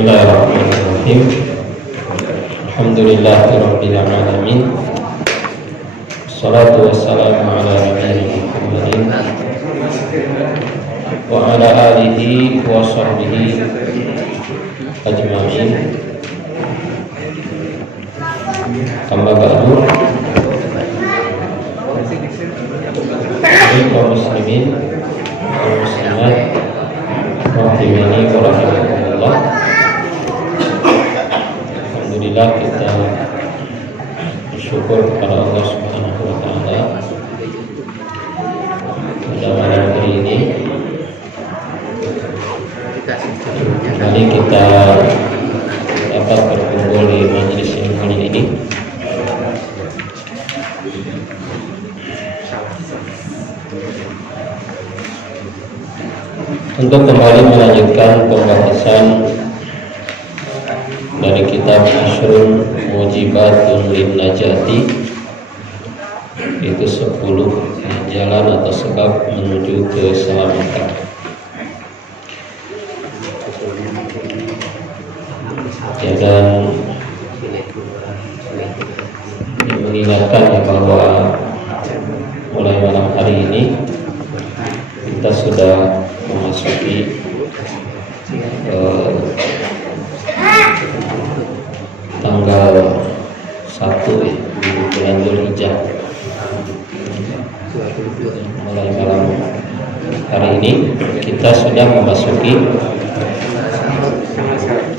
Bismillahirrahmanirrahim. Alhamdulillahirabbil alamin. Wassalatu wassalamu ala nabiyyina Muhammadin wa ala alihi wa sahbihi ajma'in. Amma ba'du. Kaum muslimin wal muslimat rahimani wa rahimakumullah. Alhamdulillah, kita bersyukur kepada Allah Subhanahu wa taala pada malam hari ini kembali kita dapat berkumpul di majelis yang kali ini untuk kembali melanjutkan pembahasan dari kitab Ashrul Mujibatun Lin Najati, itu 10 jalan atau sebab menuju keselamatan. Ya, dan mengingatkan ya bahwa mulai malam hari ini kita sudah memasuki tanggal 1 di bulan Dzulhijjah. Mulai malam hari ini kita sudah memasuki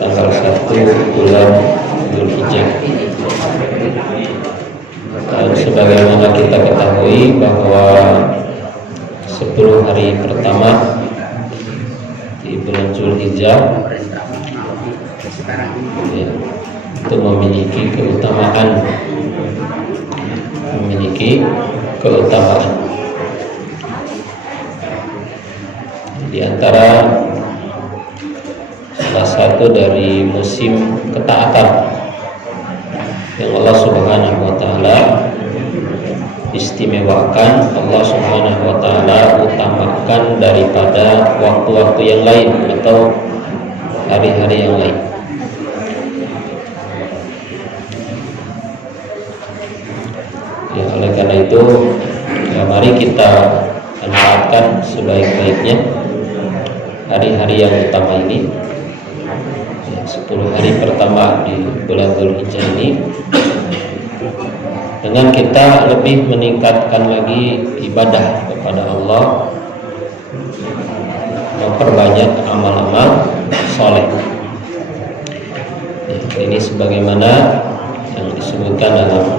tanggal 1 bulan Dzulhijjah. Dan sebagaimana kita ketahui bahwa 10 hari pertama di bulan Dzulhijjah ya, itu memiliki keutamaan, di antara salah satu dari musim ketaatan yang Allah Subhanahu wa taala istimewakan, Allah Subhanahu wa taala utamakan daripada waktu-waktu yang lain atau hari-hari yang lain. Ya, oleh karena itu ya, mari kita manfaatkan sebaik-baiknya hari-hari yang utama ini, ya, 10 hari pertama di bulan Dzulhijjah ini, dengan kita lebih meningkatkan lagi ibadah kepada Allah, memperbanyak amal-amal soleh. Ya, ini sebagaimana yang disebutkan dalam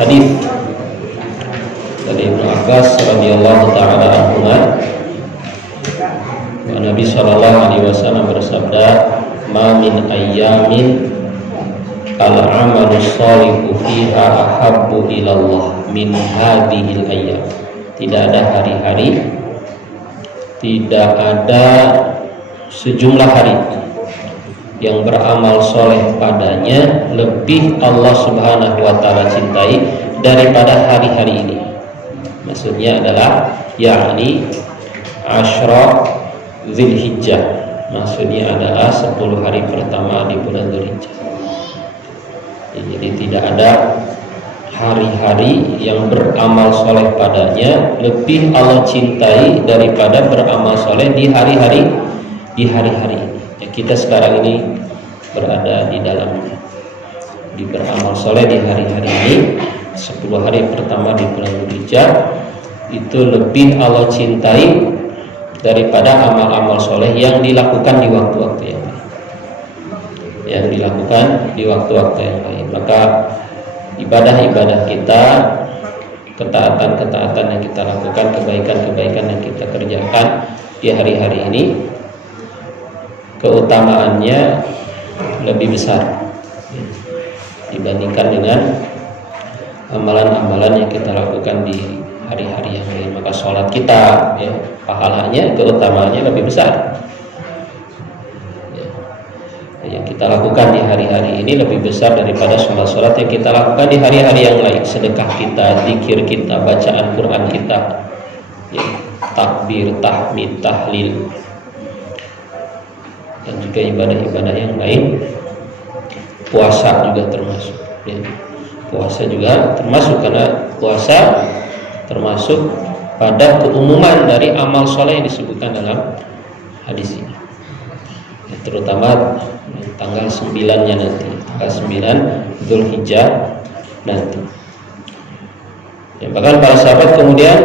hadis dari Ibnu Abbas radhiyallahu taala anhu, Nabi sallallahu alaihi wasallam bersabda, "Ma min ayyamin al-amalu sholihu fiha ahabbu ilallah min hadhil ayyam." Tidak ada hari-hari, tidak ada sejumlah hari yang beramal soleh padanya lebih Allah Subhanahu wa taala cintai daripada hari-hari ini. Maksudnya adalah yakni Asyra Dzulhijjah, maksudnya adalah 10 hari pertama di bulan Dzulhijjah. Jadi tidak ada hari-hari yang beramal soleh padanya lebih Allah cintai daripada beramal soleh di hari-hari ini. Ya, kita sekarang ini berada di dalamnya, di beramal soleh di hari-hari ini. 10 hari pertama di bulan Dzulhijjah itu lebih Allah cintai daripada amal-amal soleh yang dilakukan di waktu-waktu yang lain. Maka ibadah-ibadah kita, ketaatan-ketaatan yang kita lakukan, kebaikan-kebaikan yang kita kerjakan di hari-hari ini, keutamaannya lebih besar dibandingkan dengan amalan-amalan yang kita lakukan di hari-hari yang lain. Maka sholat kita, ya, pahalanya, keutamaannya lebih besar. Yang kita lakukan di hari-hari ini lebih besar daripada sholat-sholat yang kita lakukan di hari-hari yang lain. Sedekah kita, zikir kita, bacaan Quran kita, ya, takbir, tahmid, tahlil, dan juga ibadah-ibadah yang lain. Puasa juga termasuk ya. Puasa juga termasuk, karena puasa termasuk pada keumuman dari amal soleh yang disebutkan dalam hadis ini ya, terutama tanggal 9-nya nanti, tanggal 9 Dzulhijjah nanti ya. Bahkan para sahabat kemudian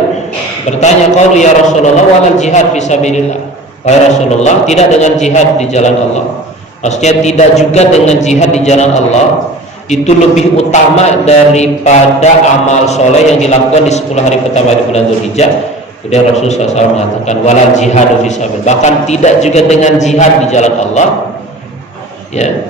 bertanya, qalu ya Rasulullah walal jihad fisabilillah, wahai Rasulullah, tidak dengan jihad di jalan Allah, maksudnya tidak juga dengan jihad di jalan Allah itu lebih utama daripada amal soleh yang dilakukan di 10 hari pertama di bulan Dzulhijjah. Kemudian Rasulullah SAW mengatakan wala jihadu fisabilillah, bahkan tidak juga dengan jihad di jalan Allah ya,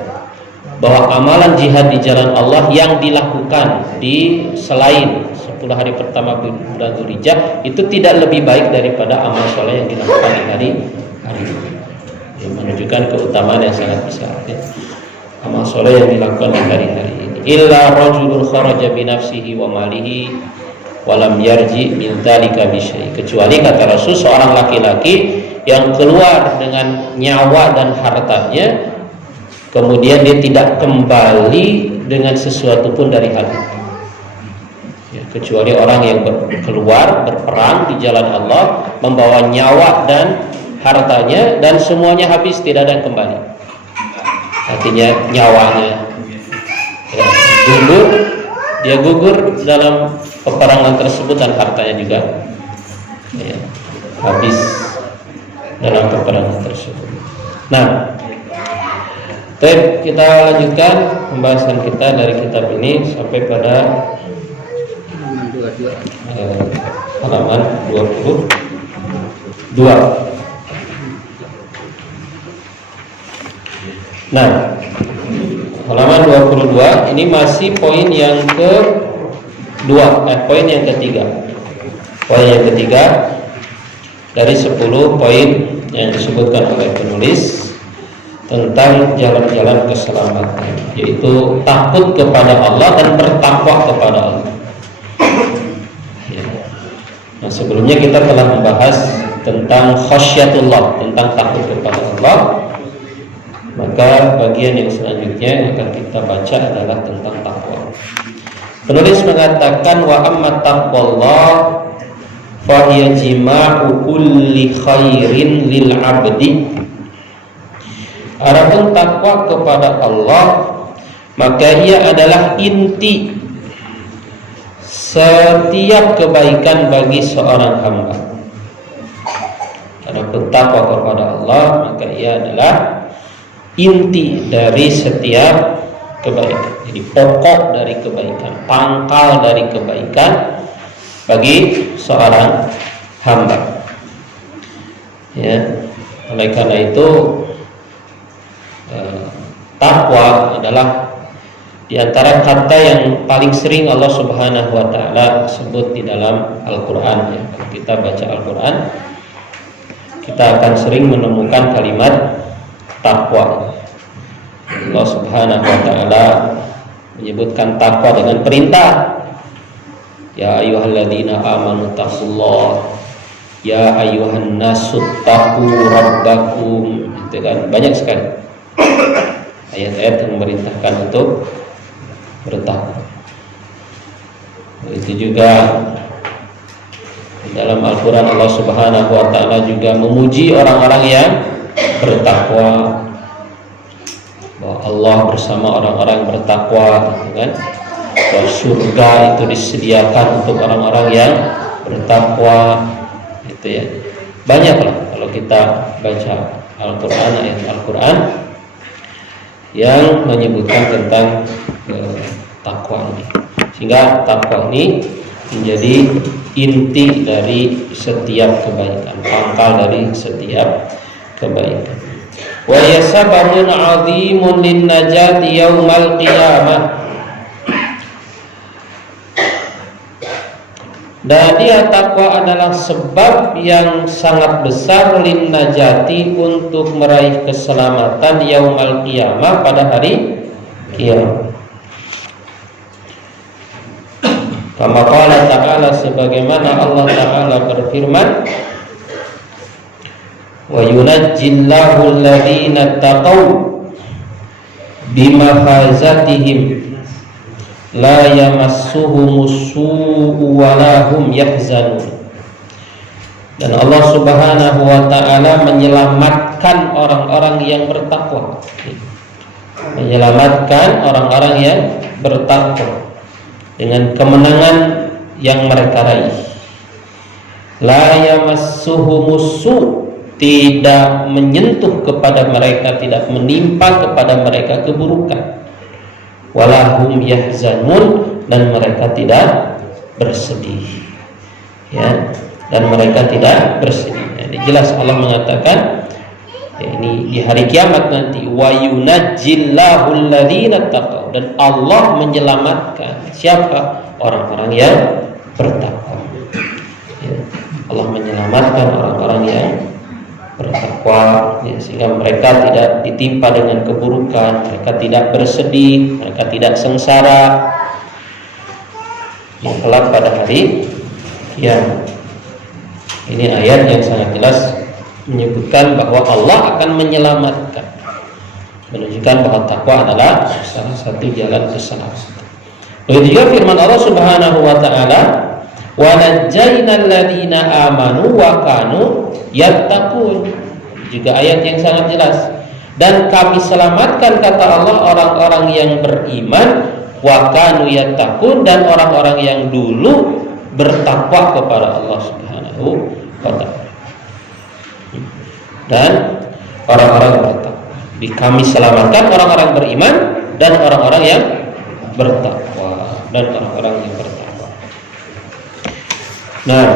bahwa amalan jihad di jalan Allah yang dilakukan di selain 10 hari pertama bulan Dzulhijjah itu tidak lebih baik daripada amal soleh yang dilakukan di hari-hari yang menunjukkan keutamaan yang sangat besar ya. Amal soleh yang dilakukan di hari-hari ini. Illa rajulun kharaja bi nafsihi wa malihi wa lam yarji min dzalika bi syai', kecuali kata Rasul seorang laki-laki yang keluar dengan nyawa dan hartanya kemudian dia tidak kembali dengan sesuatu pun dari hal itu ya, kecuali orang yang keluar berperang di jalan Allah membawa nyawa dan hartanya dan semuanya habis, tidak ada yang kembali. Artinya nyawanya ya, dia gugur dalam peperangan tersebut dan hartanya juga ya, habis dalam peperangan tersebut. Nah, baik, kita lanjutkan pembahasan kita dari kitab ini sampai pada halaman 22. Nah, halaman 22 ini masih poin yang poin yang ketiga. Poin yang ketiga dari 10 poin yang disebutkan oleh penulis tentang jalan-jalan keselamatan, yaitu takut kepada Allah dan bertakwa kepada Allah. Ya. Nah, sebelumnya kita telah membahas tentang khasyatullah, tentang takut kepada Allah. Maka bagian yang selanjutnya yang akan kita baca adalah tentang takwa. Penulis mengatakan wa amma taqwallah fa hiya jima'u kulli khairin lil 'abdi. Adapun takwa kepada Allah maka ia adalah inti setiap kebaikan bagi seorang hamba. Adapun takwa kepada Allah maka ia adalah inti dari setiap kebaikan. Jadi pokok dari kebaikan, pangkal dari kebaikan bagi seorang hamba. Ya, oleh karena itu takwa adalah di antara kata yang paling sering Allah Subhanahu wa taala sebut di dalam Al-Qur'an ya. Kalau kita baca Al-Qur'an, kita akan sering menemukan kalimat takwa. Allah Subhanahu wa taala menyebutkan takwa dengan perintah. Ya ayyuhalladzina amanu taqullah, ya ayyuhan nasu taqu rabbakum. Itu kan banyak sekali ayat-ayat yang memerintahkan untuk bertakwa. Itu juga dalam Al-Qur'an Allah Subhanahu wa taala juga memuji orang-orang yang bertakwa, bahwa Allah bersama orang-orang bertakwa, gitu kan? Bahwa surga itu disediakan untuk orang-orang yang bertakwa, gitu ya. Banyaklah kalau kita baca Al-Qur'an, ayat Al-Qur'an yang menyebutkan tentang takwa ini, sehingga takwa ini menjadi inti dari setiap kebaikan, pangkal dari setiap kebaikan. Wa yasabun 'azimun lin najati yaumal qiyamah. Dan dia takwa adalah sebab yang sangat besar lin najati untuk meraih keselamatan yaumal qiyamah, pada hari kiamat. Kama qala ta'ala, sebagaimana Allah Ta'ala berfirman, wa yunajjillahu alladhina taqaw bimafazatihim la yamassuhumus su'u wa lahum yahzanun. Dan Allah Subhanahu wa ta'ala menyelamatkan orang-orang yang bertakwa, menyelamatkan orang-orang yang bertakwa dengan kemenangan yang mereka raih. La yamassuhumus su', tidak menyentuh kepada mereka, tidak menimpa kepada mereka keburukan. Walahum yahzanun, dan mereka tidak bersedih, ya, dan mereka tidak bersedih. Jadi jelas Allah mengatakan, ya, ini di hari kiamat nanti, wa yunajjillahu alladhina taqaw, dan Allah menyelamatkan siapa? Orang-orang yang bertakwa. Ya, Allah menyelamatkan orang-orang yang bertakwa, ya, sehingga mereka tidak ditimpa dengan keburukan, mereka tidak bersedih, mereka tidak sengsara kelak pada hari kiamat. Ini ayat yang sangat jelas menyebutkan bahwa Allah akan menyelamatkan, menunjukkan bahwa takwa adalah salah satu jalan keselamatan. Begitu juga firman Allah Subhanahu wa ta'ala, wa najjaynal ladzina amanu wa kanu yattaqun. Juga ayat yang sangat jelas. Dan kami selamatkan, kata Allah, orang-orang yang beriman, wa kanu yattaqun, dan orang-orang yang dulu bertakwa kepada Allah Subhanahu wa ta'ala. Dan orang-orang yang bertakwa. Kami selamatkan orang-orang beriman dan orang-orang yang bertakwa, dan orang-orang yang bertakwa. Nah,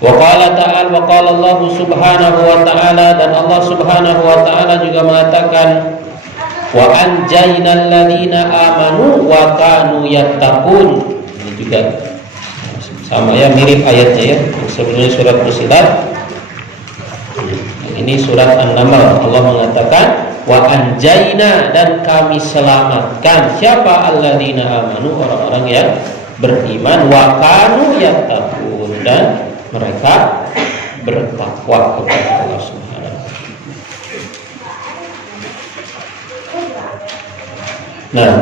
wa qala ta'ala, wa qala Allah Subhanahu wa ta'ala, dan Allah Subhanahu wa ta'ala juga mengatakan, wa anjaynal ladzina amanu wa kanu yattaqun. Ini juga sama, ya, mirip ayatnya, ya. Sebelumnya surat Fussilat, ini surat An-Naml. Allah mengatakan, wa anjayna, dan kami selamatkan siapa? Alladzina amanu, orang-orang yang beriman, wa kanu yattaqun, dan mereka bertakwa kepada Allah Subhanahu. Nah,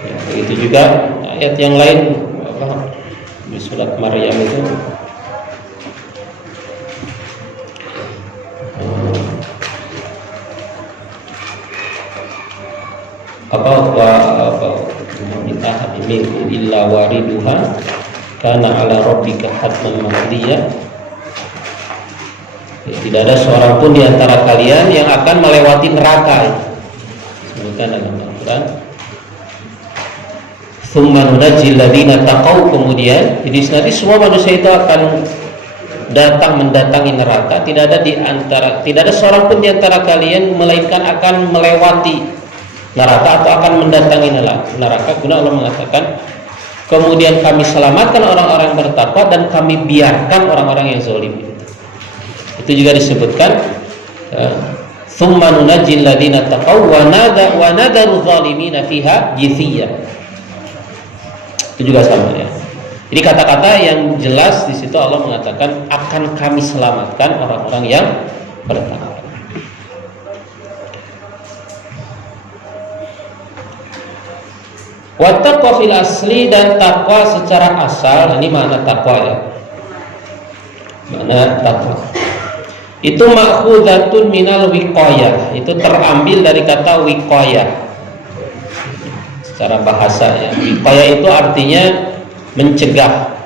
ya, begitu juga ayat yang lain, di surat Maryam itu, minkum illa wariduha kana ala rabbika hatman maqdiya. Tidak ada seorang pun di antara kalian yang akan melewati neraka. Sebutkan dalam Al-Quran, tsumma nunajjil ladzina taqaw, kemudian jadi nanti semua manusia itu akan mendatangi neraka. Tidak ada seorang pun di antara kalian melainkan akan melewati neraka atau akan mendatangi neraka. Guna Allah mengatakan, kemudian kami selamatkan orang-orang bertakwa dan kami biarkan orang-orang yang zalim. Itu juga disebutkan, tsumma nunajjil ladzina taqaw wa nadaru zalimina fiha jithiya. Itu juga sama, ya. Jadi kata-kata yang jelas di situ Allah mengatakan akan kami selamatkan orang-orang yang bertakwa. Wattaqwa fil asli, dan takwa secara asal. Ini makna takwa, ya. Makna takwa itu ma'khudhatun minal wiqayah, itu terambil dari kata wiqayah secara bahasa, ya. Wiqayah itu artinya mencegah,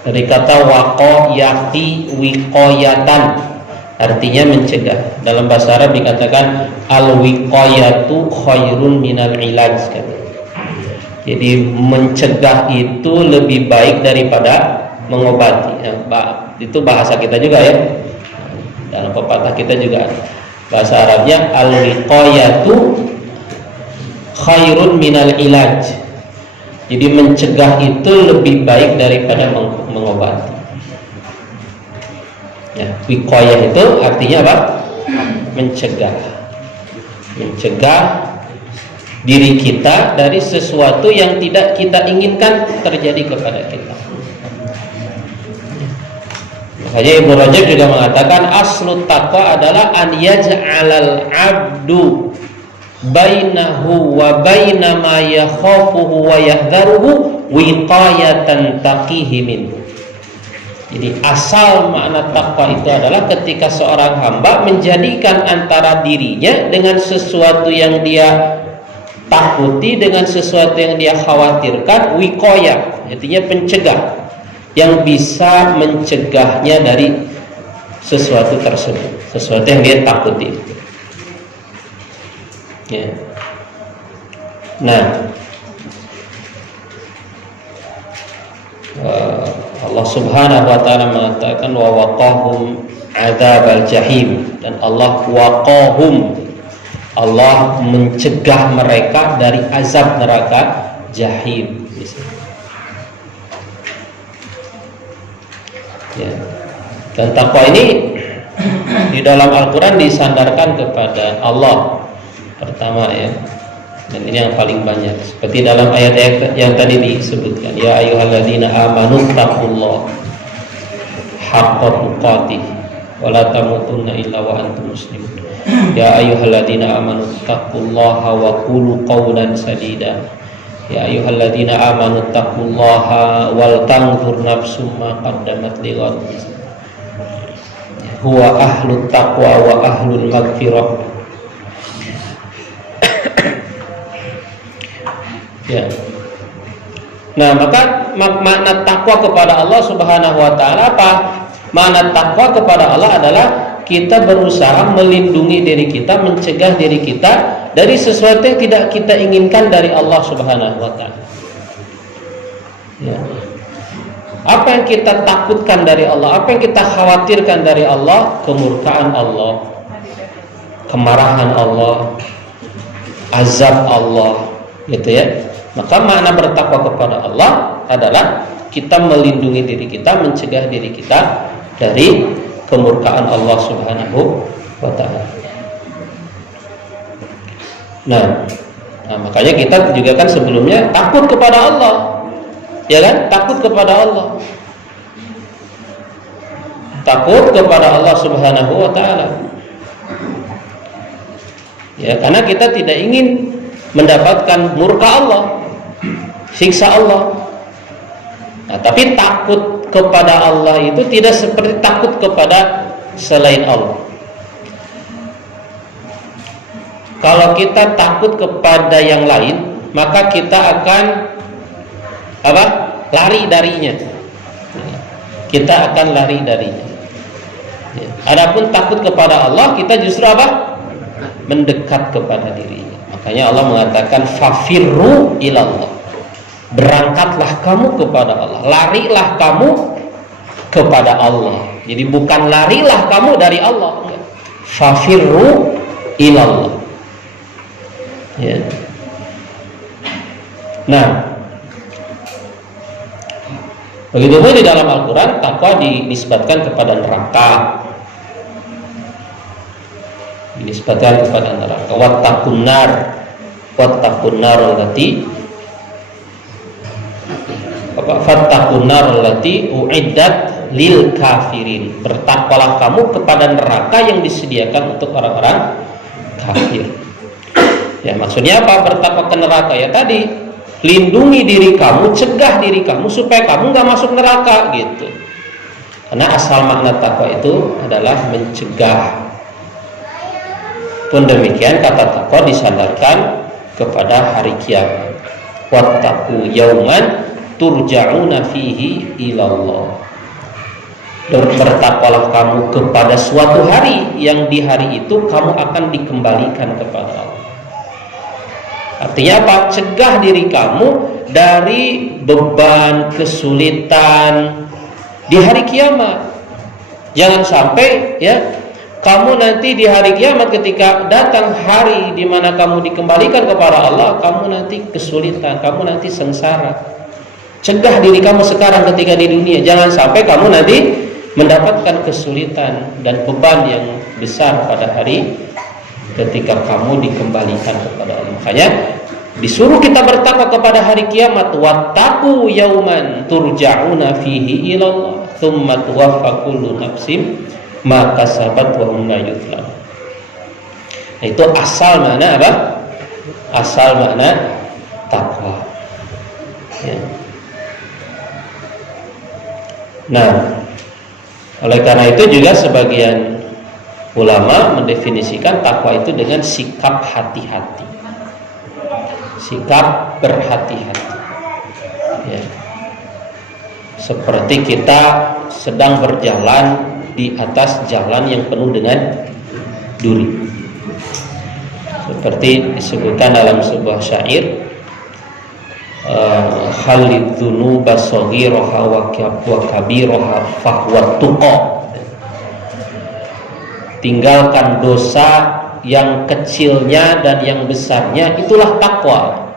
dari kata waqayati wiqayatan, artinya mencegah. Dalam bahasa Arab dikatakan al-wiqayatu khairun minal ilaj, jadi mencegah itu lebih baik daripada mengobati, ya. Itu bahasa kita juga, ya. Dalam pepatah kita juga bahasa Arabnya al-wiqayatu khairun minal ilaj. Jadi mencegah itu lebih baik daripada mengobati. Ya, wiqayah itu artinya apa? Mencegah. Mencegah diri kita dari sesuatu yang tidak kita inginkan terjadi kepada kita. Makanya Ibnu Rajab juga mengatakan aslut taqwa adalah an yaj'alal 'abdu bainahu wa baina ma yakhafuhu wa yahdharuhu wiqayatan taqihi min. Jadi asal makna takwa itu adalah ketika seorang hamba menjadikan antara dirinya dengan sesuatu yang dia takuti, dengan sesuatu yang dia khawatirkan, wiqayah, artinya pencegah, yang bisa mencegahnya dari sesuatu tersebut, sesuatu yang dia takuti. Ya. Nah, Allah Subhanahu wa taala mengatakan wa waqahum adzabal jahim, dan Allah waqahum, Allah mencegah mereka dari azab neraka jahim. Ya. Dan takwa ini di dalam Al-Qur'an disandarkan kepada Allah pertama, ya. Dan ini yang paling banyak, seperti dalam ayat-ayat yang tadi disebutkan, ya ayyuhalladzina amanu taqullaha haqqa tuqatih wa la tamutunna illa wa antum muslimun. Ya ayyuhalladzina amanu taqullaha wa qulu qawlan sadida. Ya ayyuhalladzina amanu taqullaha wal tanzur nafsum ma qaddamat lighad. Huwa ahlut taqwa wa ahlul maghfirah. Ya. Nah, maka makna takwa kepada Allah Subhanahu wa taala apa? Makna takwa kepada Allah adalah kita berusaha melindungi diri kita, mencegah diri kita dari sesuatu yang tidak kita inginkan dari Allah Subhanahu wa taala. Ya. Apa yang kita takutkan dari Allah, apa yang kita khawatirkan dari Allah? Kemurkaan Allah, kemarahan Allah, azab Allah, gitu ya. Maka makna bertakwa kepada Allah adalah kita melindungi diri kita, mencegah diri kita dari kemurkaan Allah Subhanahu wa ta'ala. Nah, makanya kita juga kan sebelumnya takut kepada Allah, ya kan? Takut kepada Allah, takut kepada Allah Subhanahu wa ta'ala, ya, karena kita tidak ingin mendapatkan murka Allah, siksa Allah. Nah, tapi takut kepada Allah itu tidak seperti takut kepada selain Allah. Kalau kita takut kepada yang lain, maka kita akan apa? Lari darinya. Kita akan lari darinya. Adapun takut kepada Allah, kita justru apa? Mendekat kepada dirinya. Makanya Allah mengatakan fafirru ilallah. Berangkatlah kamu kepada Allah, larilah kamu kepada Allah. Jadi bukan larilah kamu dari Allah, fafirru ilallah, ya. Nah, begitupun di dalam Al-Quran takwa dinisbatkan kepada neraka, dinisbatkan kepada neraka. Wattaqun nar allati fattaqun nar allati uiddat lil kafirin. Bertakwalah kamu kepada neraka yang disediakan untuk orang-orang kafir. Ya, maksudnya apa bertakwa ke neraka? Ya tadi, lindungi diri kamu, cegah diri kamu supaya kamu nggak masuk neraka, gitu. Karena asal makna takwa itu adalah mencegah. Pun demikian kata takwa disandarkan kepada hari kiamat. Wattaqu yauman turja'una fihi ilallah. Bertakwalah kamu kepada suatu hari yang di hari itu kamu akan dikembalikan kepada Allah. Artinya apa? Cegah diri kamu dari beban, kesulitan di hari kiamat. Jangan sampai, ya, kamu nanti di hari kiamat ketika datang hari di mana kamu dikembalikan kepada Allah, kamu nanti kesulitan, kamu nanti sengsara. Cegah diri kamu sekarang ketika di dunia, jangan sampai kamu nanti mendapatkan kesulitan dan beban yang besar pada hari ketika kamu dikembalikan kepada Allah. Makanya Disuruh kita bertakwa kepada hari kiamat. Wattaqu yauman turja'una fihi ilallah tsumma tuwaffa kullu nafsin ma kasabat wa hum la yuzlamun. Itu asal makna apa? Asal makna takwa. Ya. Nah, oleh karena itu juga sebagian ulama mendefinisikan takwa itu dengan sikap hati-hati, sikap berhati-hati. Ya. Seperti kita sedang berjalan di atas jalan yang penuh dengan duri. Seperti disebutkan dalam sebuah syair, khalidzunuba saghiraha wa kabiraha fahwa tuqa. Tinggalkan dosa yang kecilnya dan yang besarnya, itulah takwa.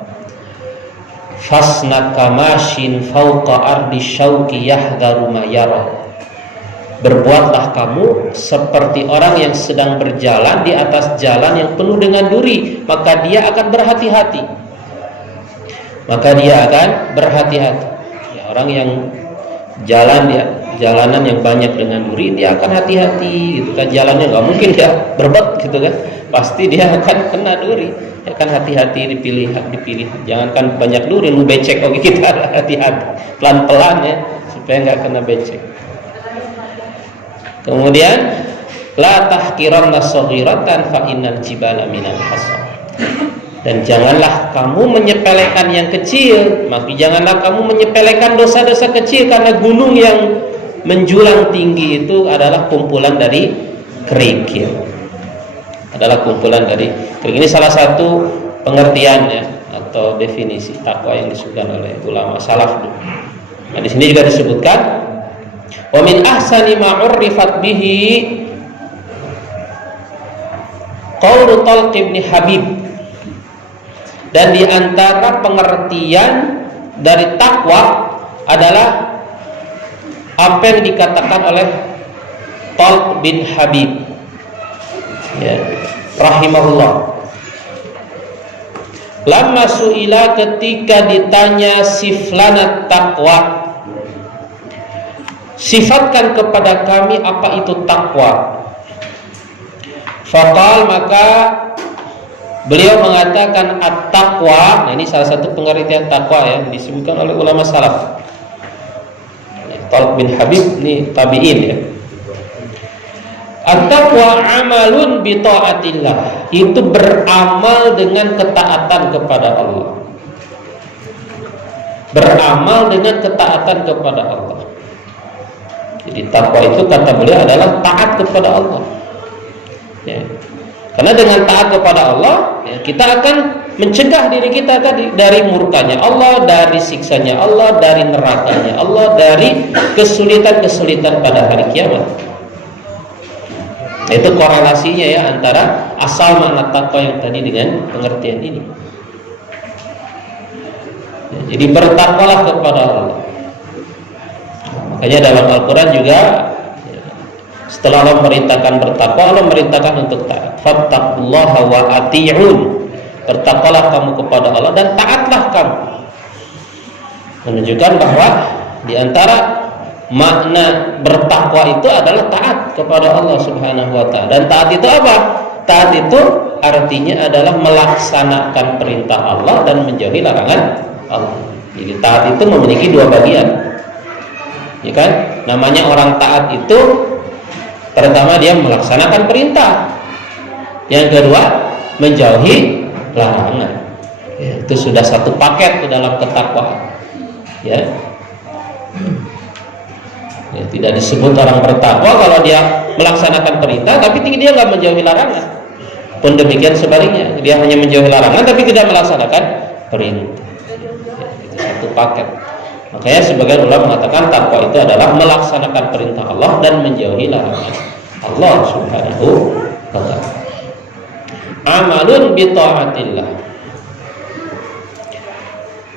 Fasnaka mashin fauqa ardi syauqi yahdharu ma yara. Berbuatlah kamu seperti orang yang sedang berjalan di atas jalan yang penuh dengan duri, maka dia akan berhati-hati. Ya, orang yang jalan di jalanan yang banyak dengan duri, dia akan hati-hati gitu kan. Jalannya nggak mungkin dia berbet gitu kan, pasti dia akan kena duri. Dia akan hati-hati, dipilih. Jangankan banyak duri, lu becek, oke, kita hati-hati, pelan-pelan ya, supaya nggak kena becek. Kemudian la tahqiranna saghiratan fa innal jibala minal hasab. Dan janganlah kamu menyepelekan yang kecil, maka janganlah kamu menyepelekan dosa-dosa kecil, karena gunung yang menjulang tinggi itu adalah kumpulan dari kerikil. Ini salah satu pengertian ya, atau definisi takwa yang disebutkan oleh ulama salaf. Nah, di sini juga disebutkan wa min ahsani ma urrifat bihi qaulu Talq bin Habib. Dan di antara pengertian dari takwa adalah apa yang dikatakan oleh Talq bin Habib, ya, rahimahullah. Lamma su'ila, ketika ditanya siflanat takwa, sifatkan kepada kami apa itu takwa. Faqal, maka beliau mengatakan at-taqwa. Nah, ini salah satu pengertian takwa yang disebutkan oleh ulama salaf. Talq bin Habib ini tabi'in ya. At-taqwa amalun bi ta'atillah, itu beramal dengan ketaatan kepada Allah. Beramal dengan ketaatan kepada Allah. Jadi takwa itu kata beliau adalah taat kepada Allah. Ya. Karena dengan taat kepada Allah, ya, kita akan mencegah diri kita dari murkanya Allah, dari siksanya Allah, dari nerakanya Allah, dari kesulitan-kesulitan pada hari kiamat. Itu korelasinya ya antara asal makna takwa yang tadi dengan pengertian ini. Ya, jadi bertakwalah kepada Allah. Makanya dalam Al-Quran juga, setelah Allah merintahkan bertakwa, Allah merintahkan untuk taat. Fattaqullaha wa ati'un. Bertakwalah kamu kepada Allah dan taatlah kamu. Menunjukkan bahwa di antara makna bertakwa itu adalah taat kepada Allah Subhanahu wa ta'ala. Dan taat itu apa? Taat itu artinya adalah melaksanakan perintah Allah dan menjauhi larangan Allah. Jadi taat itu memiliki dua bagian. Ya kan? Namanya orang taat itu pertama dia melaksanakan perintah, yang kedua menjauhi larangan. Ya, itu sudah satu paket ke dalam ketakwaan. Ya. Ya, tidak disebut orang bertakwa kalau dia melaksanakan perintah tapi dia nggak menjauhi larangan. Pun demikian sebaliknya, dia hanya menjauhi larangan tapi tidak melaksanakan perintah. Ya, itu satu paket. Makanya sebagian ulama mengatakan takwa itu adalah melaksanakan perintah Allah dan menjauhi larangan Allah Subhanahu wa ta'ala. Amalun bi ta'atillah.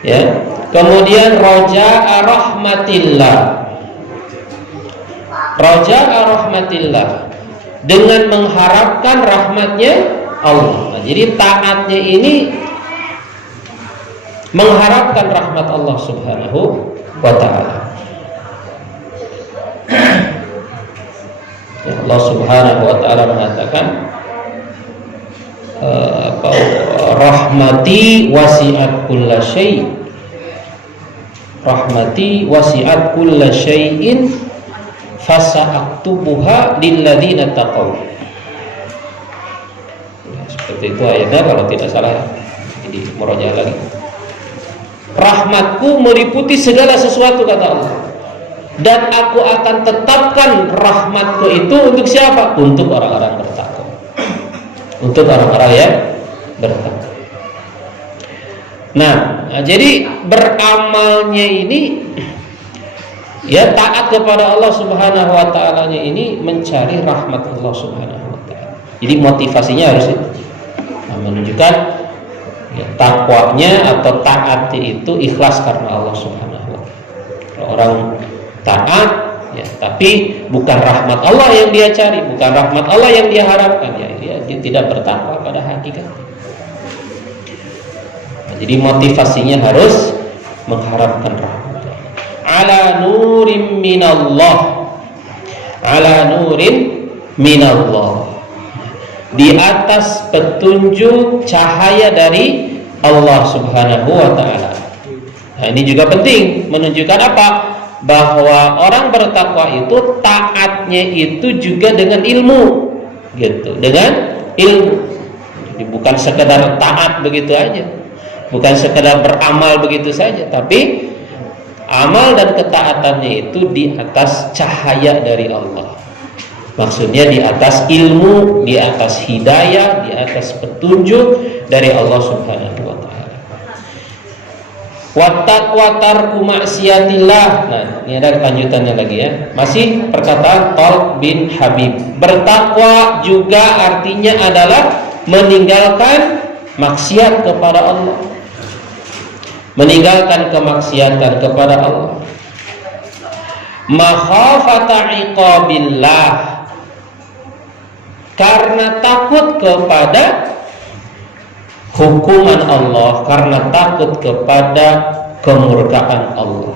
Ya. Kemudian raja'a rahmatillah. Raja'a rahmatillah, dengan mengharapkan rahmatnya Allah. Nah, jadi taatnya ini mengharapkan rahmat Allah Subhanahu wa taala. Allah Subhanahu wa taala mengatakan rahmati wasi'at kulla syai', rahmati wasi'at kulla syai'in fasa'aktubuha lilladzina taqaw. Seperti itu ayatnya kalau tidak salah. Jadi murojaah lagi. Rahmatku meliputi segala sesuatu, kata Allah, dan aku akan tetapkan rahmatku itu untuk siapa? Untuk orang-orang bertakwa. Untuk orang-orang yang bertakwa. Nah, jadi beramalnya ini, ya taat kepada Allah Subhanahu wa ta'ala ini mencari rahmat Allah Subhanahu wa ta'ala. Jadi motivasinya harus itu, menunjukkan ya, takwanya atau taatnya itu ikhlas karena Allah Subhanahu wa ta'ala. Orang taat ya, tapi bukan rahmat Allah yang dia cari, bukan rahmat Allah yang dia harapkan, ya dia tidak bertakwa pada hakikatnya. Jadi motivasinya harus mengharapkan rahmat. Ala nurim minallah, ala nurim minallah, di atas petunjuk cahaya dari Allah Subhanahu wa ta'ala. Nah, ini juga penting menunjukkan apa? Bahwa orang bertakwa itu taatnya itu juga dengan ilmu, gitu, dengan ilmu. Jadi bukan sekedar taat begitu aja, bukan sekedar beramal begitu saja, tapi amal dan ketaatannya itu di atas cahaya dari Allah. Maksudnya di atas ilmu, di atas hidayah, di atas petunjuk dari Allah Subhanahu wa ta'ala. Wattaqwa tarku maksiatillah. Nah, ini ada lanjutannya lagi ya. Masih perkataan Talq bin Habib. Bertakwa juga artinya adalah meninggalkan maksiat kepada Allah, meninggalkan kemaksiatan kepada Allah. Makhafata iqabillah, karena takut kepada hukuman Allah, karena takut kepada kemurkaan Allah.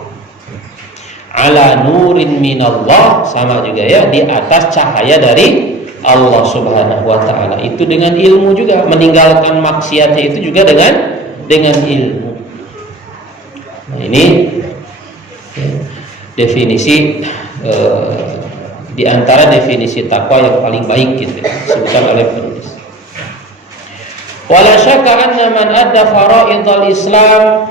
Ala nurin minallah, sama juga ya, di atas cahaya dari Allah Subhanahu wa ta'ala. Itu dengan ilmu juga, meninggalkan maksiatnya itu juga dengan ilmu. Nah, ini definisi di antara definisi takwa yang paling baik, gitu, disebutkan oleh penulis. Wala syakka anna man adda faraidul Islam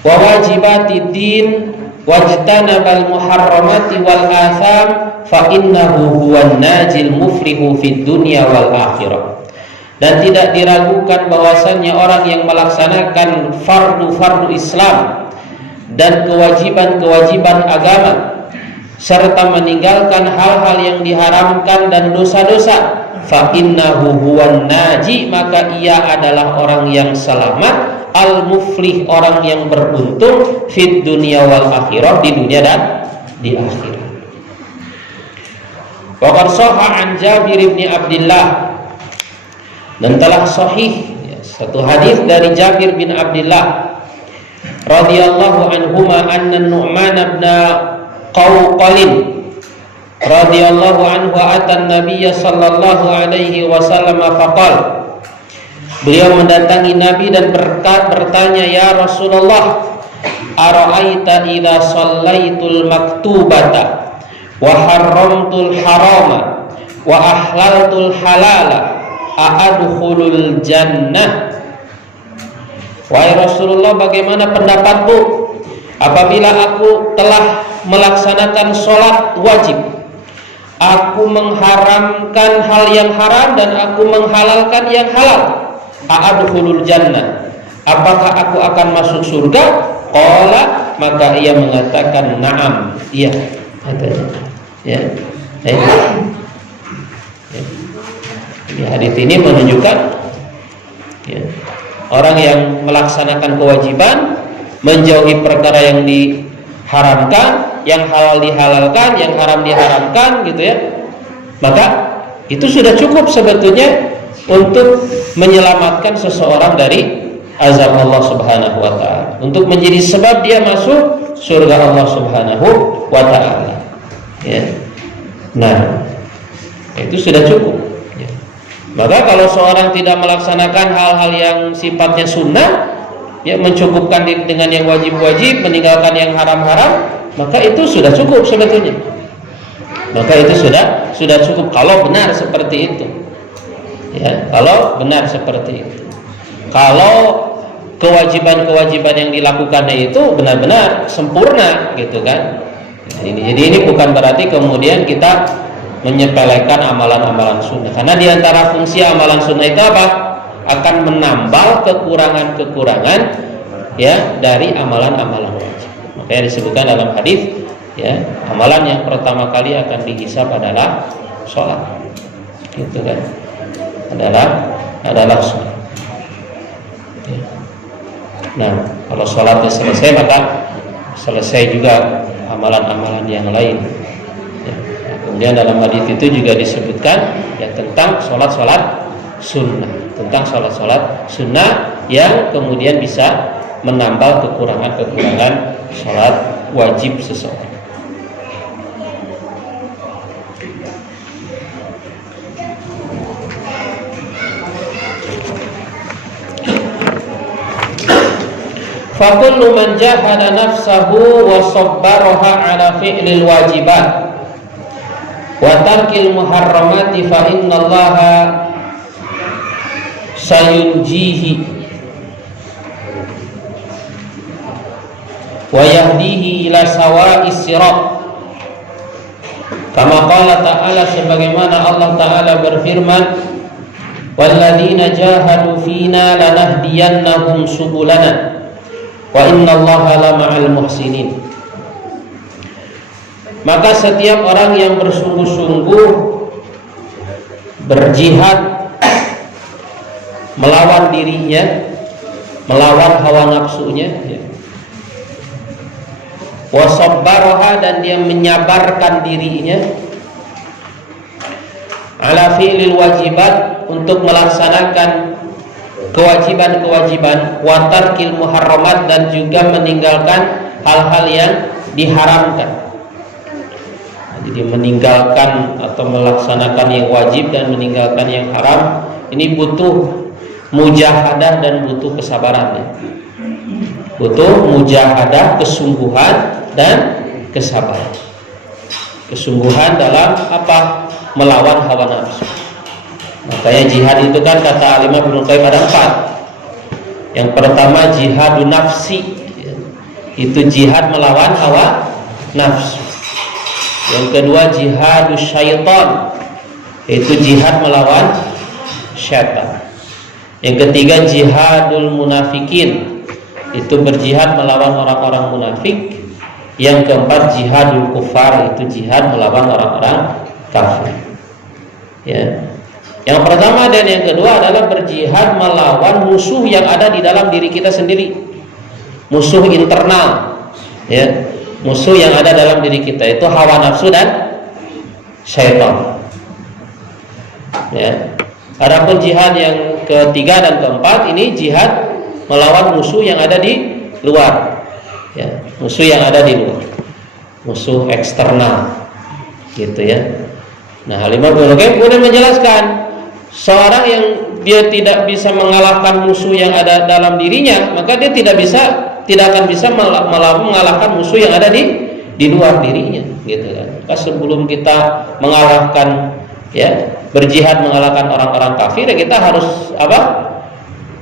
wa wajibatid din wajtanabal muharramati wal atham fa innahu huwan najil muflihu fid dunya wal akhirah. Dan tidak diragukan bahwasannya orang yang melaksanakan fardu-fardu Islam dan kewajiban-kewajiban agama serta meninggalkan hal-hal yang diharamkan dan dosa-dosa, fa innahu huwan naji, maka ia adalah orang yang selamat, al-muflih, orang yang beruntung, fid dunya wal akhirah, di dunia dan di akhirat. Wa qad shahha an Jabir bin Abdullah, dan telah sahih satu hadis dari Jabir bin Abdullah radhiyallahu anhuma anna Nu'man bin Qawqalin radhiyallahu anhu atan Nabiy sallallahu alaihi wasallam faqal, beliau mendatangi Nabi dan bertanya, ya Rasulullah, ara'aita idza shallaitul maktubata wa harramtul harama wa ahlaltul halala a'adkhulul jannah. Wahai Rasulullah, bagaimana pendapatmu apabila aku telah melaksanakan sholat wajib, aku mengharamkan hal yang haram dan aku menghalalkan yang halal, a'adkhulul jannah, apakah aku akan masuk surga? Qala, maka ia mengatakan na'am, iya, katanya. Ya. Jadi hadis ini menunjukkan ya, orang yang melaksanakan kewajiban, menjauhi perkara yang diharamkan, yang halal dihalalkan, yang haram diharamkan, gitu ya, maka itu sudah cukup sebetulnya untuk menyelamatkan seseorang dari azab Allah Subhanahu wa taala, untuk menjadi sebab dia masuk surga Allah Subhanahu wa taala. Ya. Nah, itu sudah cukup. Ya. Maka kalau seorang tidak melaksanakan hal-hal yang sifatnya sunnah, ya, mencukupkan dengan yang wajib-wajib, meninggalkan yang haram-haram, maka itu sudah cukup sebetulnya. Maka itu sudah cukup kalau benar seperti itu. Ya, kalau benar seperti itu. Kalau kewajiban-kewajiban yang dilakukannya itu benar-benar sempurna gitu kan. Jadi ini bukan berarti kemudian kita menyepelekan amalan-amalan sunnah, karena diantara fungsi amalan sunnah itu apa? Akan menambal kekurangan-kekurangan, ya, dari amalan-amalan wajib. Makanya disebutkan dalam hadis, ya, amalan yang pertama kali akan dihisab adalah sholat, gitu kan? Adalah sholat. Nah, kalau sholatnya selesai, maka selesai juga amalan-amalan yang lain. Ya. Nah, kemudian dalam hadis itu juga disebutkan, ya, tentang sholat-sholat sunnah, tentang sholat-sholat sunnah yang kemudian bisa menambal kekurangan-kekurangan sholat wajib seseorang. Fakullu man jahada nafsahu wa sabbaraha ala fi'lil wajibat wa tarkil muharramati fa innallaha sayunjihi wa yahdihi ila sawa'is sirat, kama qala ta'ala, sebagaimana Allah Ta'ala berfirman, walladzina jahadu fina lanahdiyannahum subulana wa innallaha lama'al muhsinin. Maka setiap orang yang bersungguh-sungguh berjihad melawan dirinya, melawan hawa nafsunya, ya, wa sabbaraha, dan dia menyabarkan dirinya, ala fi'lil wajibat, untuk melaksanakan kewajiban-kewajiban, wa tarkil muharramat, dan juga meninggalkan hal-hal yang diharamkan. Jadi meninggalkan atau melaksanakan yang wajib dan meninggalkan yang haram, ini butuh mujahadah dan butuh kesabaran, ya. Butuh mujahadah, kesungguhan dan kesabaran. Kesungguhan dalam apa? Melawan hawa nafsu. Makanya jihad itu kan kata Al-Imam Ibnu Qayyim ada 4. Yang pertama jihadun nafsi, itu jihad melawan hawa nafsu. Yang kedua jihadus syaitan, itu jihad melawan syaitan. Yang ketiga jihadul munafikin, itu berjihad melawan orang-orang munafik. Yang keempat jihadul kufar, itu jihad melawan orang-orang kafir. Ya. Yang pertama dan yang kedua adalah berjihad melawan musuh yang ada di dalam diri kita sendiri, musuh internal, ya, musuh yang ada dalam diri kita, itu hawa nafsu dan syaitan. Ya. Adapun jihad yang ketiga dan keempat ini jihad melawan musuh yang ada di luar, ya, musuh yang ada di luar, musuh eksternal, gitu ya. Nah, Al-Imam Ibnu Qayyim kemudian menjelaskan, seorang yang dia tidak bisa mengalahkan musuh yang ada dalam dirinya, maka dia tidak akan bisa mengalahkan musuh yang ada di luar dirinya, gitu kan. Maka sebelum kita mengalahkan, ya, berjihad mengalahkan orang-orang kafir, ya, kita harus apa?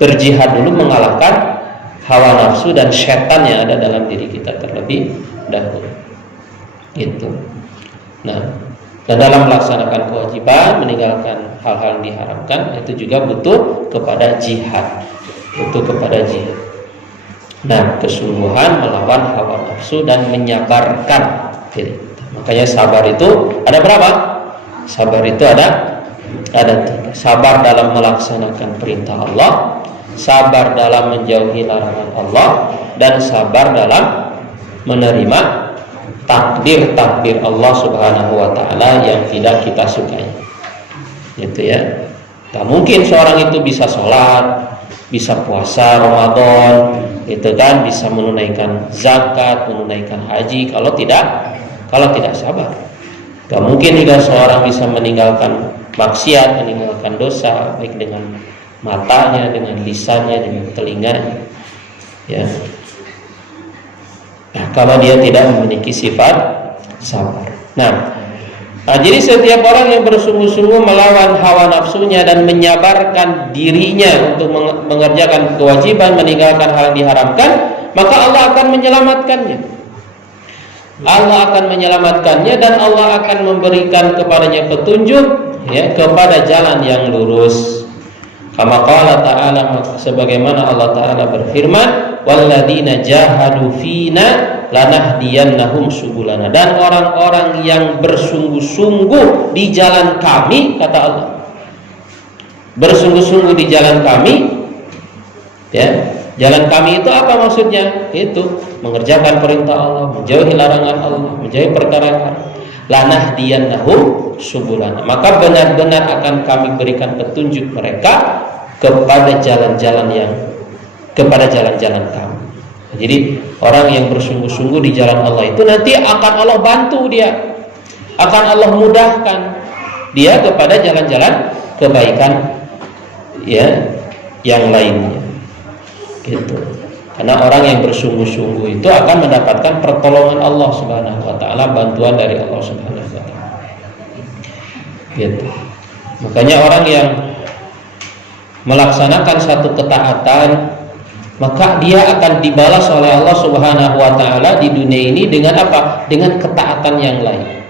Berjihad dulu mengalahkan hawa nafsu dan setan yang ada dalam diri kita terlebih dahulu. Gitu. Nah, dan dalam melaksanakan kewajiban, meninggalkan hal-hal yang diharamkan, itu juga butuh kepada jihad. Butuh kepada jihad. Nah, kesungguhan melawan hawa nafsu dan menyabarkan diri. Makanya sabar itu ada berapa? Sabar itu ada 3. Sabar dalam melaksanakan perintah Allah, sabar dalam menjauhi larangan Allah, dan sabar dalam menerima takdir Allah Subhanahu wa ta'ala yang tidak kita sukai. Gitu ya. Tak mungkin seorang itu bisa sholat, bisa puasa Ramadan, itu kan, bisa menunaikan zakat, menunaikan haji. Kalau tidak sabar, gak mungkin juga seorang bisa meninggalkan maksiat, meninggalkan dosa, baik dengan matanya, dengan lisannya, dengan telinganya, ya. Nah, kalau dia tidak memiliki sifat sabar. Nah, jadi setiap orang yang bersungguh-sungguh melawan hawa nafsunya dan menyabarkan dirinya untuk mengerjakan kewajiban, meninggalkan hal yang diharamkan, maka Allah akan menyelamatkannya. Allah akan menyelamatkannya dan Allah akan memberikan kepadanya petunjuk, ya, kepada jalan yang lurus. Kama qala ta'ala, sebagaimana Allah Ta'ala berfirman, walladzina jahadu fina lanahdiyannahum subulana, dan orang-orang yang bersungguh-sungguh di jalan kami, kata Allah, bersungguh-sungguh di jalan kami, ya. Jalan kami itu apa maksudnya? Itu mengerjakan perintah Allah, menjauhi larangan Allah, menjauhi perkara yang haram. Lanahdiyannahum subulana, maka benar-benar akan kami berikan petunjuk mereka kepada jalan-jalan kami. Jadi orang yang bersungguh-sungguh di jalan Allah itu nanti akan Allah bantu dia, akan Allah mudahkan dia kepada jalan-jalan kebaikan, ya, yang lainnya, gitu. Karena orang yang bersungguh-sungguh itu akan mendapatkan pertolongan Allah Subhanahu wa taala, bantuan dari Allah Subhanahu wa taala. Gitu. Makanya orang yang melaksanakan satu ketaatan, maka dia akan dibalas oleh Allah Subhanahu wa taala di dunia ini dengan apa? Dengan ketaatan yang lain.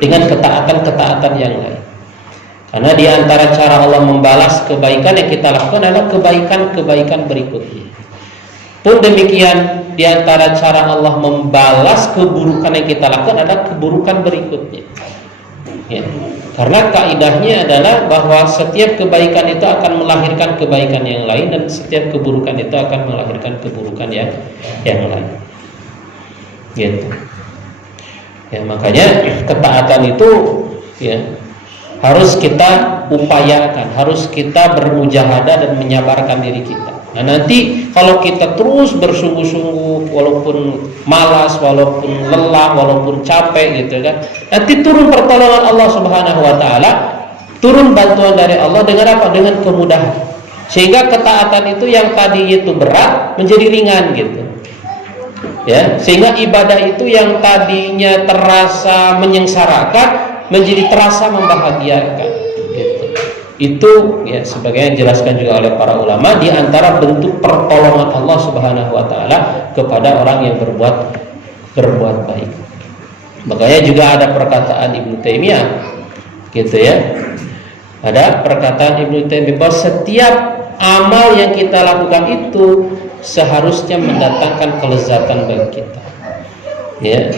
Dengan ketaatan yang lain. Karena di antara cara Allah membalas kebaikan yang kita lakukan adalah kebaikan-kebaikan berikutnya. Pun demikian, di antara cara Allah membalas keburukan yang kita lakukan adalah keburukan berikutnya, ya. Karena kaidahnya adalah bahwa setiap kebaikan itu akan melahirkan kebaikan yang lain, dan setiap keburukan itu akan melahirkan keburukan yang lain, gitu. Ya, makanya ketaatan itu, ya, harus kita upayakan, harus kita bermujahadah dan menyabarkan diri kita. Nah, nanti kalau kita terus bersungguh-sungguh, walaupun malas, walaupun lelah, walaupun capek, gitu kan, nanti turun pertolongan Allah Subhanahu wa taala, turun bantuan dari Allah dengan apa? Dengan kemudahan. Sehingga ketaatan itu yang tadi itu berat menjadi ringan, gitu. Ya, sehingga ibadah itu yang tadinya terasa menyengsarakan menjadi terasa membahagiakan, gitu. Itu, ya, sebagaimana dijelaskan juga oleh para ulama, di antara bentuk pertolongan Allah Subhanahu wa taala kepada orang yang berbuat baik. Makanya juga ada perkataan Ibnu Taimiyah, gitu, ya. Ada perkataan Ibnu Taimiyah bahwa setiap amal yang kita lakukan itu seharusnya mendatangkan kelezatan bagi kita, ya.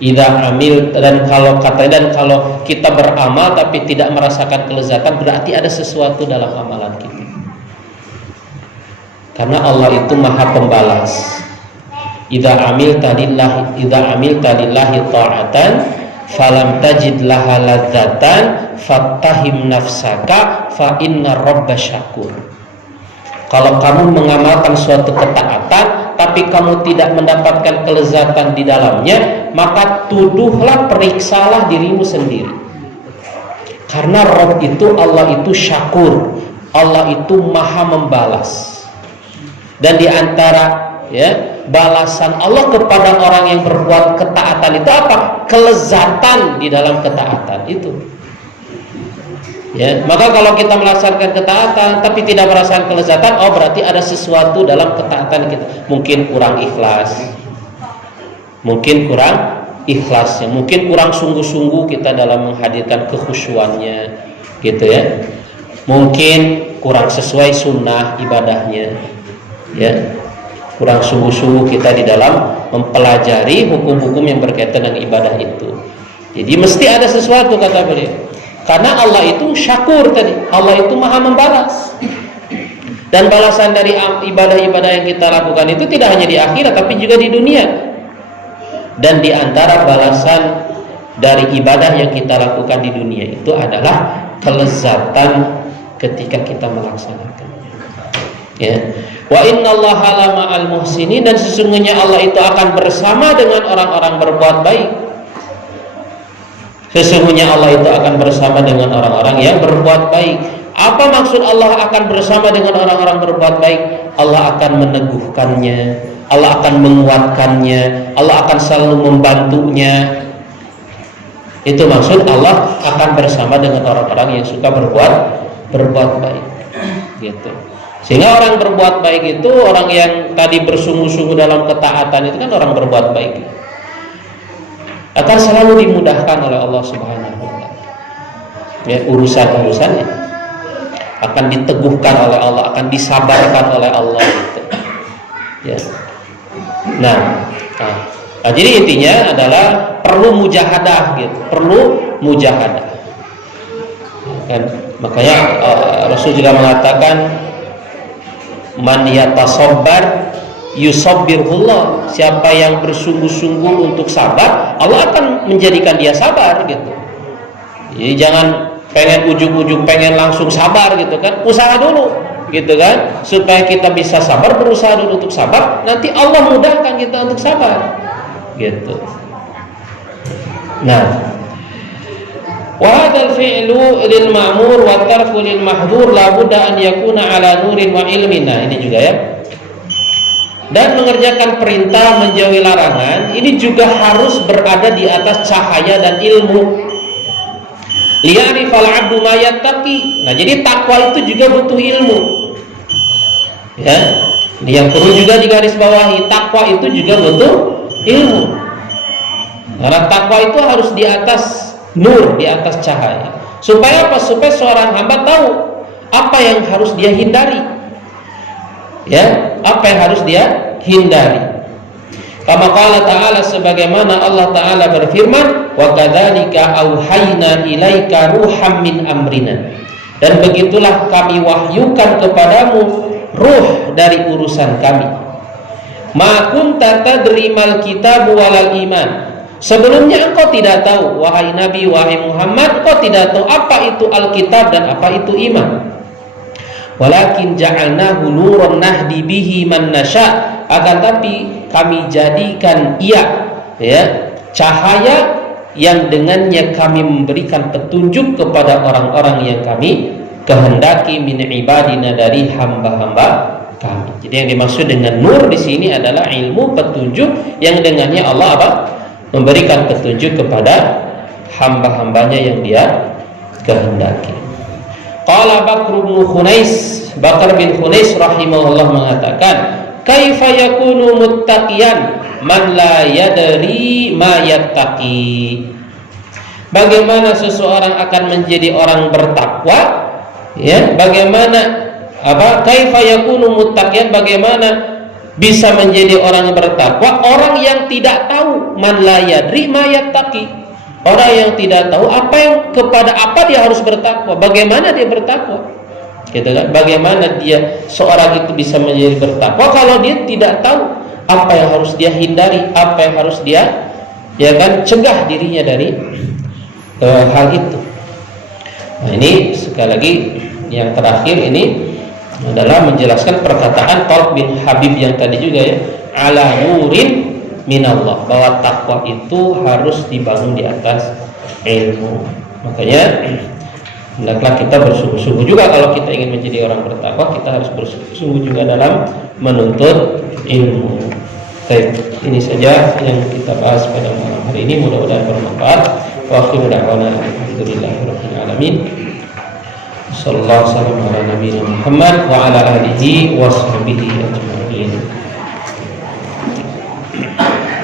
Idza amil, dan kalau kita beramal tapi tidak merasakan kelezatan, berarti ada sesuatu dalam amalan kita. Karena Allah itu Maha Pembalas. Idza amilta lillahi ta'atan falam tajid laha ladzatan fattahim nafsaka fa inna rabba syakur. Kalau kamu mengamalkan suatu ketaatan tapi kamu tidak mendapatkan kelezatan di dalamnya, maka tuduhlah, periksalah dirimu sendiri. Karena Rabb itu, Allah itu syakur, Allah itu Maha membalas. Dan di antara, ya, balasan Allah kepada orang yang berbuat ketaatan itu apa? Kelezatan di dalam ketaatan itu. Ya, maka kalau kita melaksanakan ketaatan tapi tidak merasakan kelezatan, oh berarti ada sesuatu dalam ketaatan kita. Mungkin kurang ikhlas, mungkin kurang sungguh-sungguh kita dalam menghadirkan kekhusyuannya, gitu, ya. Mungkin kurang sesuai sunnah ibadahnya, ya. Kurang sungguh-sungguh kita di dalam mempelajari hukum-hukum yang berkaitan dengan ibadah itu. Jadi mesti ada sesuatu, kata beliau. Karena Allah itu syakur tadi, Allah itu Maha membalas. Dan balasan dari ibadah-ibadah yang kita lakukan itu tidak hanya di akhirat tapi juga di dunia. Dan di antara balasan dari ibadah yang kita lakukan di dunia itu adalah kelezatan ketika kita melaksanakannya. Ya. Wa innallaha lama'al muhsinin, dan sesungguhnya Allah itu akan bersama dengan orang-orang berbuat baik. Sesungguhnya Allah itu akan bersama dengan orang-orang yang berbuat baik. Apa maksud Allah akan bersama dengan orang-orang berbuat baik? Allah akan meneguhkannya, Allah akan menguatkannya, Allah akan selalu membantunya. Itu maksud Allah akan bersama dengan orang-orang yang suka berbuat baik. Gitu. Sehingga orang berbuat baik itu, orang yang tadi bersungguh-sungguh dalam ketaatan itu kan orang berbuat baik, akan selalu dimudahkan oleh Allah Subhanahu wa taala. Ya, urusan-urusannya akan diteguhkan oleh Allah, akan disabarkan oleh Allah gitu. Ya. Nah, jadi intinya adalah perlu mujahadah gitu, perlu mujahadah. Kan makanya Rasul juga mengatakan man yatasabbar yusabbirullah, siapa yang bersungguh-sungguh untuk sabar, Allah akan menjadikan dia sabar gitu. Jadi jangan pengen ujung-ujung pengen langsung sabar gitu kan, usaha dulu gitu kan, supaya kita bisa sabar, berusaha dulu untuk sabar, nanti Allah mudahkan kita untuk sabar gitu. Nah, wa hadzal fi'lu lil ma'mur wa tarku lil mahdhur la budda an yakuna ala nurin wa ilmin. Nah, ini juga ya. Dan mengerjakan perintah, menjauhi larangan, ini juga harus berada di atas cahaya dan ilmu. Liya'rifal 'abdu ma yattaqi. Nah, jadi takwa itu juga butuh ilmu. Ya. Yang perlu juga digarisbawahi, takwa itu juga butuh ilmu. Karena takwa itu harus di atas nur, di atas cahaya. Supaya apa? Supaya seorang hamba tahu apa yang harus dia hindari. Ya, apa yang harus dia hindari. Kama qala ta'ala, sebagaimana Allah Ta'ala berfirman, wa kadzalika auhayna ilaika ruham min amrina. Dan begitulah kami wahyukan kepadamu ruh dari urusan kami. Ma kunta tadri mal kitab walal iman. Sebelumnya engkau tidak tahu, wahai Nabi, wahai Muhammad, engkau tidak tahu apa itu Alkitab dan apa itu iman. Walakin ja'alnahu nuran nahdi bihi man nasya. Akan tapi kami jadikan ia ya cahaya yang dengannya kami memberikan petunjuk kepada orang-orang yang kami kehendaki min ibadina, dari hamba-hamba kami. Jadi yang dimaksud dengan nur di sini adalah ilmu, petunjuk yang dengannya Allah apa? Memberikan petunjuk kepada hamba-hambanya yang dia kehendaki. Qala Bakr bin Khunais, Bakar bin Khunais rahimahullah mengatakan, kaifa yakunu muttaqiyan man la yadri ma yattaqi. Bagaimana seseorang akan menjadi orang bertakwa? Ya, bagaimana kaifa yakunu muttaqiyan, bagaimana bisa menjadi orang bertakwa? Orang yang tidak tahu, man la yadri ma yattaqi. Orang yang tidak tahu apa yang kepada apa dia harus bertakwa, bagaimana dia bertakwa, gitu kan? Bagaimana dia seorang itu bisa menjadi bertakwa kalau dia tidak tahu apa yang harus dia hindari, apa yang harus dia cegah dirinya dari hal itu. Nah, ini sekali lagi yang terakhir ini adalah menjelaskan perkataan Talq bin Habib yang tadi juga ya, ala nurin minallah, bahwa takwa itu harus dibangun di atas ilmu. Makanya hendaklah kita bersungguh-sungguh juga kalau kita ingin menjadi orang bertakwa, kita harus bersungguh-sungguh juga dalam menuntut ilmu. Baik, ini saja yang kita bahas pada malam hari ini, mudah-mudahan bermanfaat. Wa akhiru da'wana alhamdulillahirabbil alamin. Sallallahu alaihi wasallam ala nabiyina Muhammad wa ala alihi washabbihi ajma'in.